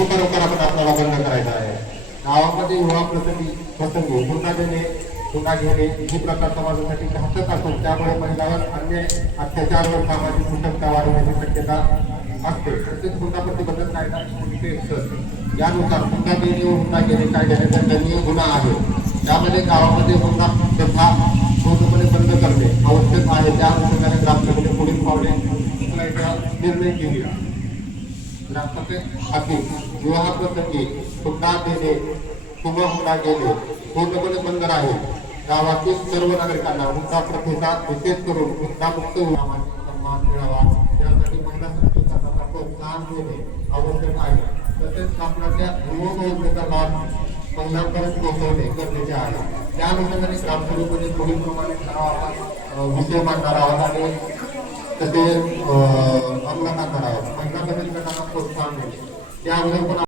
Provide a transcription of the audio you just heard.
ही परंपरा पण आपल्याला बंद करायचा आहे. गावामध्ये विवाह प्रसंगी हुंडा देणे, हुंडा घेणे ही प्रथा समाजासाठी घातक असून त्यामुळे महिलांवर अन्य अत्याचार व सामाजिक कुशलता वाढवण्याची शक्यता असते. तसेच हुंडा प्रतिबंधक कायदा 1961 यानुसार हुंडा देणे व हुंडा घेणे कायद्याचा दंडनीय गुन्हा आहे. त्यामध्ये गावामध्ये हुंडा प्रथा पूर्णपणे बंद करणे आवश्यक आहे. त्या अनुषंगाने ग्रामसभेने पुढील पावले उचलायचा निर्णय केला. ग्रामसभेत अगदी विवाह प्रसंगी हुंडा देणे किंवा हुंडा घेणे पूर्णपणे बंद राहील. गावातील सर्व नागरिकांना हुंडा प्रथेचा निषेध करून हुंडामुक्त सन्मान मिळावा यासाठी महिला सक्षमीकरणाला प्रोत्साहन देणे आवश्यक आहे. तसेच आपल्याच्या विविध योजनेचा लाभ महिलांपर्यंत पोहोचवणे गरजेचे आहे. त्या अनुषंगाने ग्रामसभेमध्ये पुढील प्रमाणे ठराव विषय मांडणार आहोत आणि तसे अंमलात आणणार आहोत. महिला सक्षमीकरणाला प्रोत्साहन देणे त्यामुळे पण